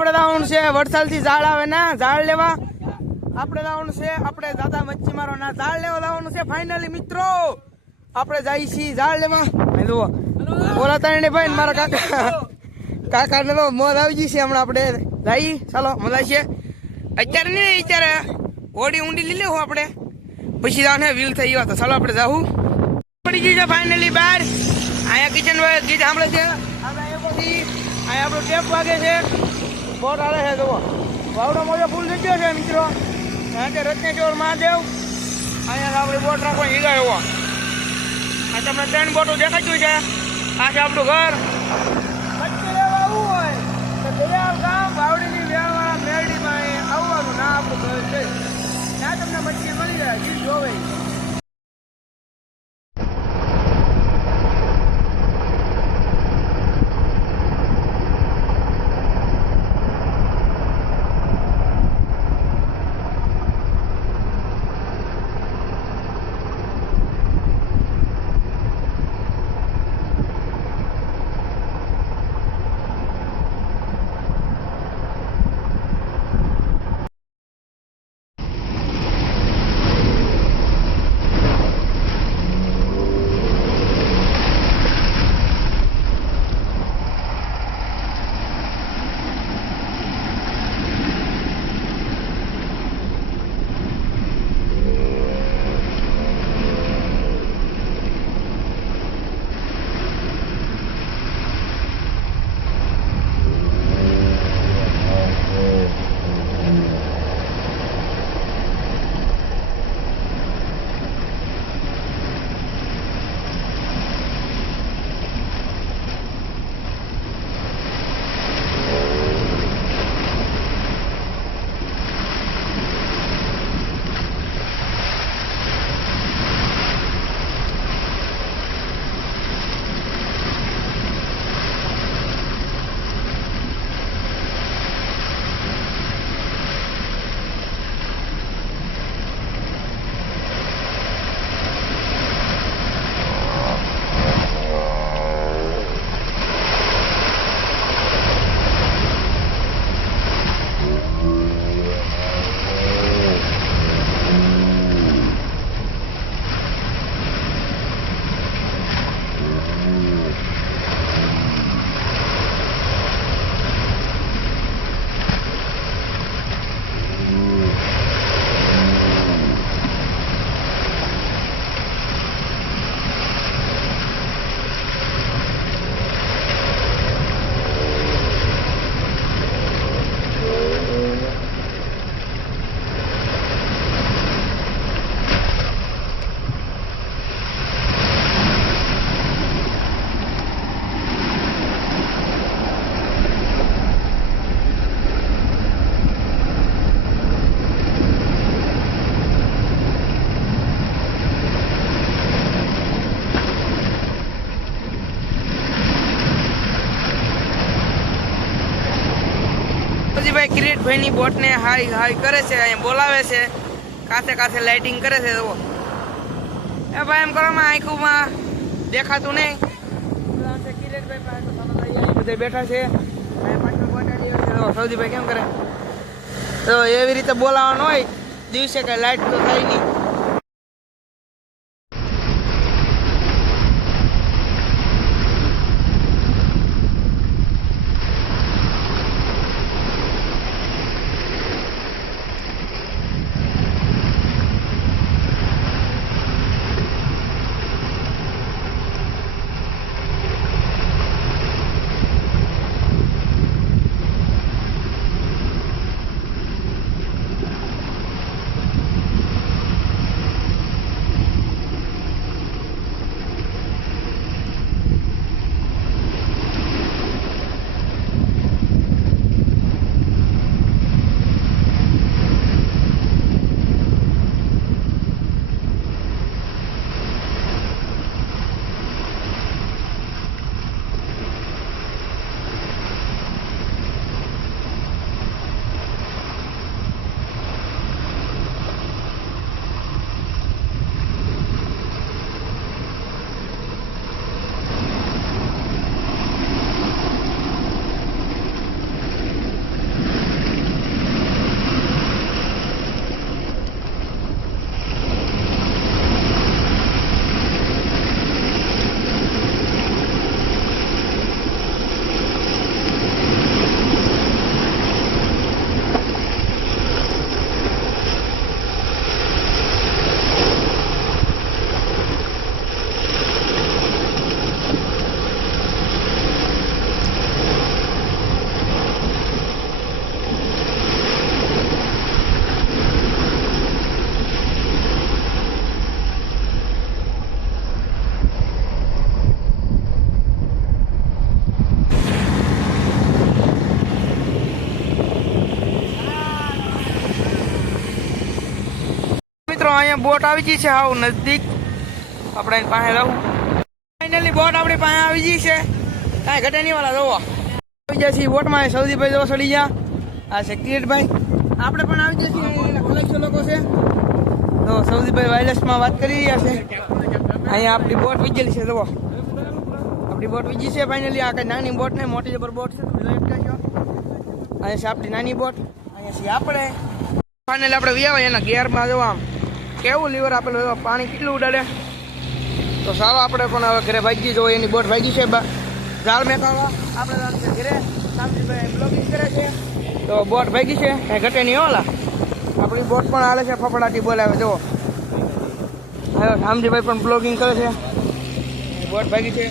આપણે જવાનું છે વડસાલથી ઝાડ આવે ને ઝાડ લેવા. આપણે જવાનું છે આપણે દાદા મચ્છીમારો ના ઝાડ લેવા જવાનું છે. ફાઇનલી મિત્રો આપણે જઈએ છીએ ઝાડ લેવા. જુઓ બોલા તાણી ભાઈ મારા કાકા ને તો મોજ આવી ગઈ છે. હમણાં આપણે જઈએ ચાલો મજા છે. અત્યારે નહીં અત્યારે હોડી ઊંડી લઈ લેવું આપણે પછી જાને વ્હીલ થઈ ગયો તો ચાલો આપણે જાવું પડી ગઈ છે ફાઇનલી બહાર. અહીંયા કિચન ગીત સાંભળે છે. અહીંયા આપણો ટેપ વાગે છે. બોટ આવે છે જુઓ વાવડો મોજો ફૂલ થઈ ગયો છે મિત્રો. ત્યાં રત્નેશ્વર મહાદેવ અહીંયા આપણી બોટ રાખવાની હીરા એવો. આ તમને 3 બોટો દેખાતું છે. આ છે આપણું ઘર. મચ્છી લેવા આવવું હોય તો દરિયા ગામ વાવડીની વેળવાળા મેરડીમાં આવવાનું ના આપણું ઘર છે. ત્યાં તમને મચ્છી મળી જાય જીવ જોવે. ભાઈ કિરીટભાઈ ની બોટ ને હાઈ હાઈ કરે છે. અહીંયા બોલાવે છે. કાસે કાસે લાઇટિંગ કરે છે. જુઓ એ ભાઈ એમ કરવામાં આંખોમાં દેખાતું નહીં. કિરીટભાઈ બધા બેઠા છે. સૌદીભાઈ કેમ કરે તો એવી રીતે બોલાવાનું હોય દિવસે કઈ લાઇટ તો થાય નહીં. અહીંયા બોટ આવી ગઈ છે હાવ નજદીક. આપણે એની પાસે રહું. ફાઇનલી બોટ આપણી પાસે આવી ગઈ છે. કાંઈ ઘટે નહીં વાળા જોવો આવી ગયા છીએ બોટમાં. સૌદીભાઈ જો સડી ગયા. આ છે કિરીટભાઈ. આપણે પણ આવી ગયા છીએ. કલેક્શન લોકો છે તો સૌદીભાઈ વાયરલેસમાં વાત કરી રહ્યા છે. અહીંયા આપણી બોટ વીજેલી છે જુઓ. આપણી બોટ વીજી છે ફાઇનલી. આ કઈ નાની બોટ ને મોટી જબર બોટ છે. અહીંયા છે આપણી નાની બોટ. અહીંયા છે આપણે ફાઇનલી આપણે વ્યાવા એના ગેરમાં જો આમ કેવું લીવર આપેલું પાણી કેટલું ઉડાડે. તો સારો આપણે પણ હવે ઘરે ભાગી જો એની બોટ ભાગી છે ઝાડ મેકાવા. આપણે ઘરે શાંતિભાઈ બ્લોગિંગ કરે છે તો બોટ ભાગી છે કાંઈ ઘટે નહીં ઓલા. આપણી બોટ પણ હાલે છે ફફડાટી બોલાવે જો. હવે શામજીભાઈ પણ બ્લોગિંગ કરે છે. બોટ ભાગી છે.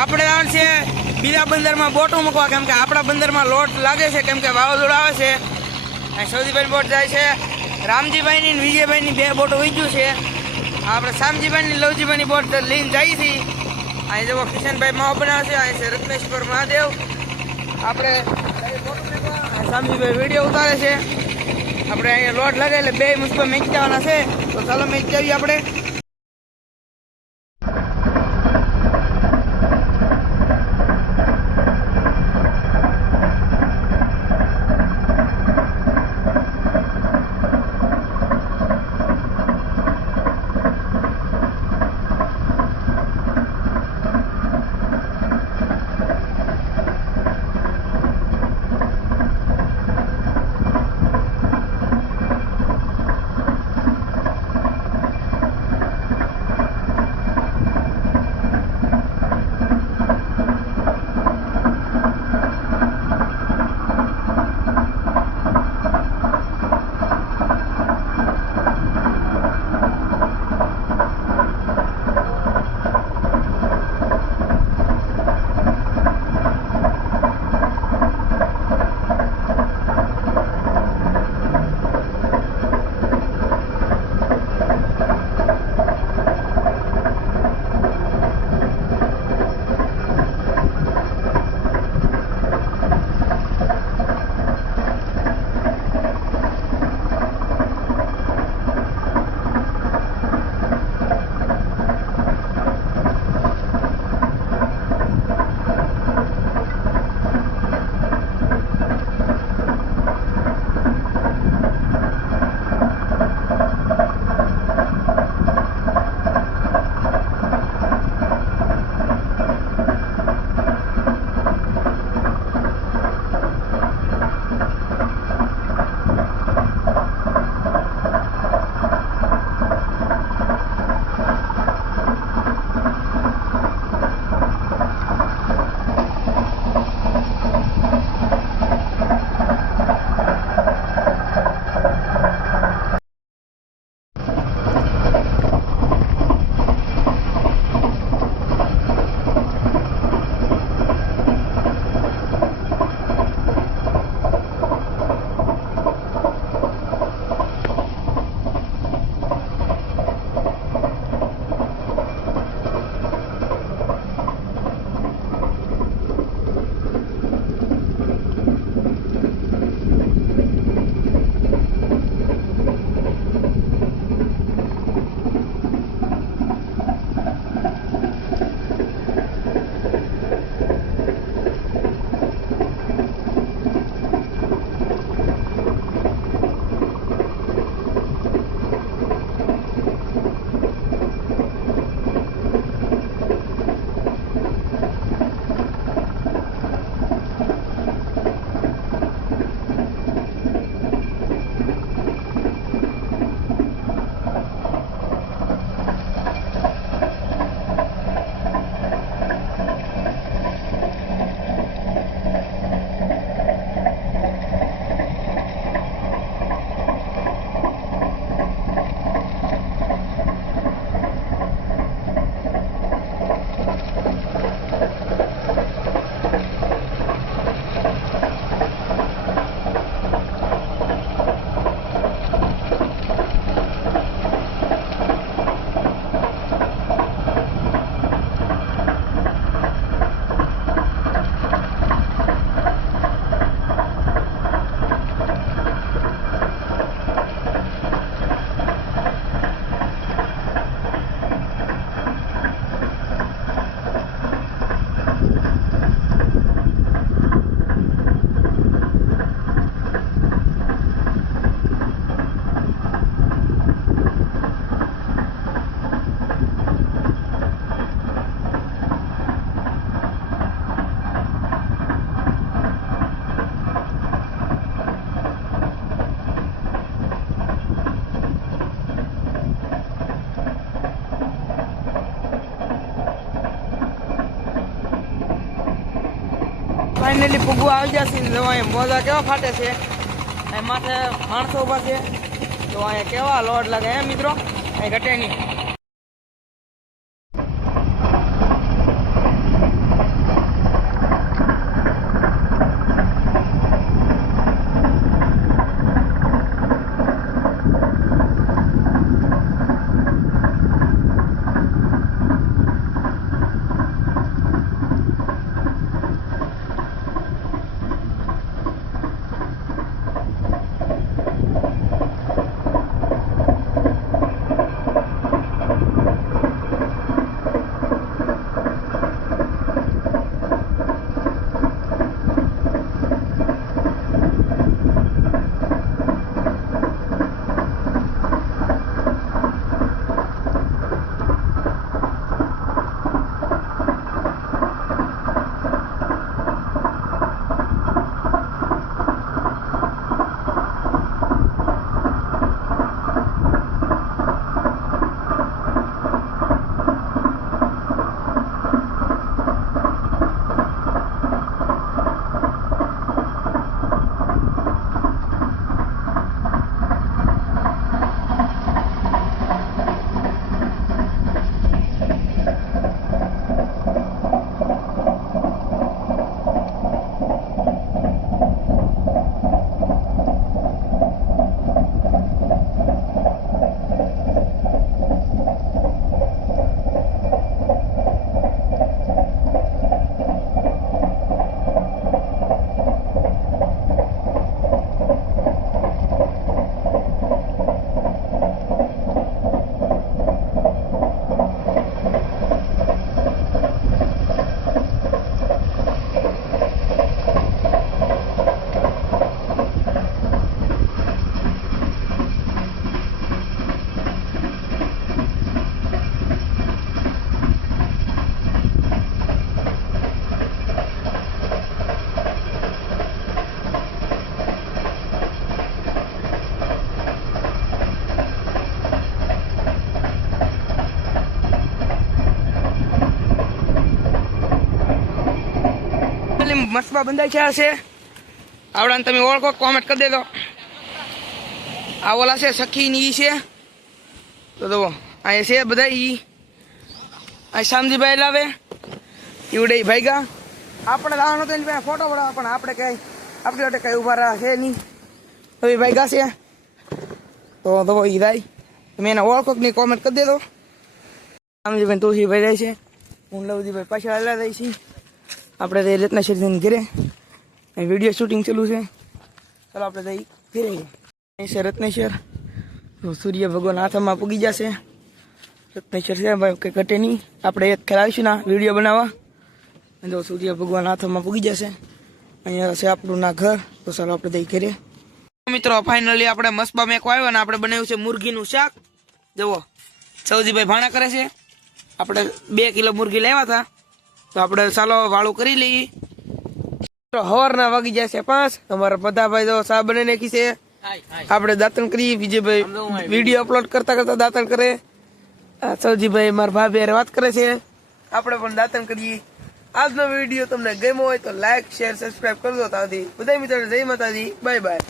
આપણે આવવાનું છે બીજા બંદરમાં બોટો મૂકવા, કેમ કે આપણા બંદરમાં લોટ લાગે છે, કેમ કે વાવાઝોડું આવે છે. સૌદીભાઈ બોટ જાય છે, રામજીભાઈની ને વિજયભાઈની બે બોટો વીજ્યું છે. આપણે શામજીભાઈની લવજીભાઈની બોટ લઈને જઈ હતી. અહીં જવો કિશનભાઈ માવો બનાવે છે, અહીં છે રત્નેશ્વર મહાદેવ. આપણે શામજીભાઈ વિડીયો ઉતારે છે. આપણે અહીંયા લોટ લાગે એટલે બે મુસ્કો મેંચી જવાના છે, તો ચાલો મેંચી આવીએ આપણે. ફાઇનલી ફૂગવા આવી જશે. જો અહીંયા મોજા કેવા ફાટે છે, અહીં માથે માણસો ઉભા છે. તો અહીંયા કેવા લોડ લાગે હે મિત્રો, અહીં ઘટે નહીં. મસ્બા બંધાઈ છે. આવડાને તમે ઓળખો, કોમેન્ટ કરી દેજો. આ ઓલા છે સખીની ઈ છે. તો જુઓ અહીંયા છે બધા ઈ. આ શામજીભાઈ લાવે ઈવડે ભાઈગા. આપણે લાવવાનો તો એની પાસે ફોટો પડાવવા, પણ આપણે કઈ આપણી માટે કઈ ઉભા રહ્યા છે નહીં. તો એ ભાઈગા છે. તો જુઓ ઈ ભાઈ તમે એને ઓળખો કે નહીં કોમેન્ટ કરી દેજો. શામજીભાઈ તુલસીભાઈ રહે છે, હું લવજીભાઈ પાછળ હલા રહી છીએ. આપણે તે રત્નેશ્વર ઘરે વિડીયો શૂટિંગ ચાલુ છે. ચાલો આપણે જઈ ઘરે. અહીં છે રત્નેશ્વર. તો સૂર્ય ભગવાન હાથમાં પૂગી જશે. રત્નેશ્વર છે ભાઈ કંઈ ઘટે નહીં. આપણે એક ખેલ આવીશું ના વિડીયો બનાવવા. જો સૂર્ય ભગવાન હાથમાં પૂગી જશે. અહીંયા છે આપણું ના ઘર. તો ચાલો આપણે જઈ ઘરે. મિત્રો ફાઇનલી આપણે મસ્બા મેકો આવ્યો ને આપણે બનાવ્યું છે મુરગીનું શાક. જુઓ સૌજીભાઈ ભાણા કરે છે. આપણે 2 કિલો મુરગી લેવા હતા, તો આપણે ચાલો વાળું કરી લઈએ. હવારના વાગી જશે 5. તમારા બધા ભાઈ જો સા બને નાખી છે. આપણે દાંતણ કરીએ. વિજયભાઈ વિડીયો અપલોડ કરતા કરતા દાંતણ કરે. સૌજીભાઈ મારા ભાભી વાત કરે છે. આપણે પણ દાંતણ કરીએ. આજનો વિડીયો તમને ગમ્યો હોય તો લાઈક, શેર, સબસ્ક્રાઈબ કરી દો. તાથી બધા મિત્રો જય માતાજી, બાય બાય.